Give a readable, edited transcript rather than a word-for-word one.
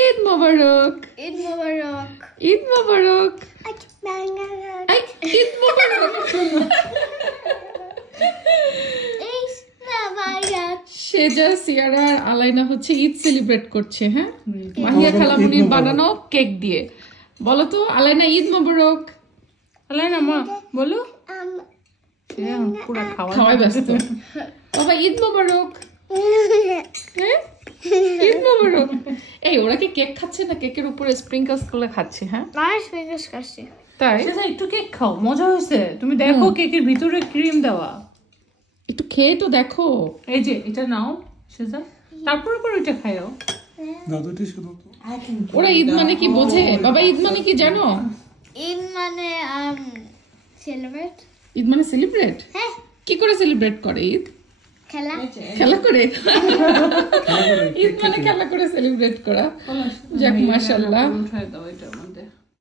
ঈদ মোবারক। ঈদ মোবারক। ঈদ মোবারক। ঈদ মোবারক। সেজা, সিয়ারা আর আলাইনা হচ্ছে ঈদ সেলিব্রেট করছে। হ্যাঁ, মাহিয়া খালামুনির বানানো কেক দিয়ে। বলো তো আলাইনা ঈদ মোবারক। আলাইনা মা বলো। পুরা খাওয়াই ব্যস্ত। বাবা ঈদ মোবারক। হ্যাঁ, ঈদ মোবারক। এই ওরা কি কেক খাচ্ছে না কেকের উপরে স্প্রিংকলস গুলো খাচ্ছে? হ্যাঁ, স্প্রিংকলস খাচ্ছি। তাই সেজা একটু কেক খাও, মজা হয়েছে। তুমি দেখো কেকের ভিতরে ক্রিম দেওয়া। একটু খেয়ে তো দেখো। এই যে এটা নাও সেজা, তারপর ওইটা খাও। ওরা ঈদ মানে কি বোঝে? বাবা ঈদ মানে কি জানো? ঈদ মানে সেলিব্রেট। ঈদ মানে সেলিব্রেট। হ্যাঁ। কি করে সেলিব্রেট করে ঈদ? খেলা। খেলা করে। ঈদ মানে খেলা করে সেলিব্রেট করা। যাক মাশাআল্লাহ। উঠায় দাও এটার মধ্যে।